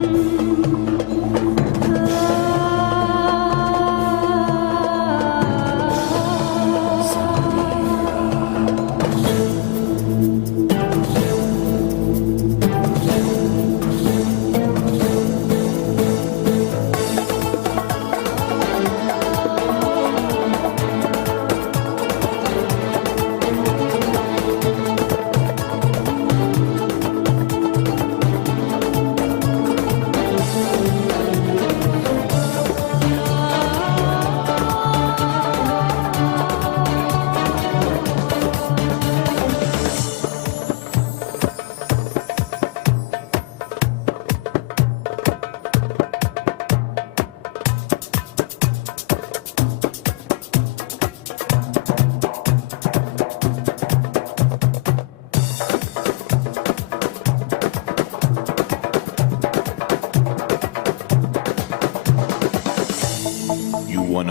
Wanna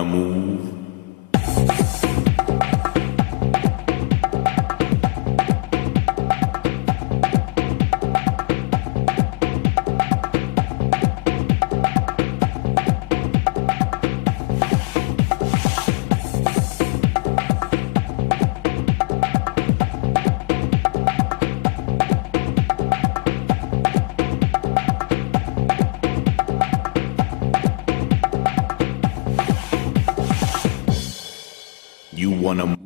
move? You wanna move?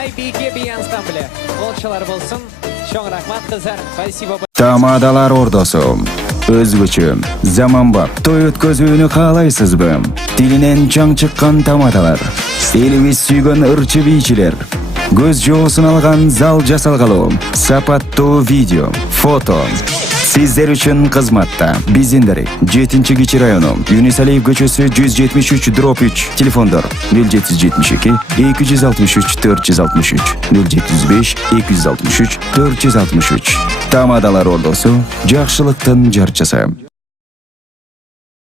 Айбийке би ансамблі. Болчылар болсын. Чоң рахмат қыздар. Спасибо. Тамадалар ордосу. Өзгөчө, заманбап, той өткөзүүнү каалайсызбы? Тилинен чаң чыккан тамадалар. Элибиз сүйгөн ырчы бийчилер. Көз жоосун алган зал жасалгалуу. Сапаттуу видео, фото. Сиздер үчүн кызматта. Биздин дарек 7-Кичи району, Юнисалиев көчөсү 173/3, телефондор 0772 263 463, 075 263 463. Тамадалар ордосу, жакшылыктын жарчысы.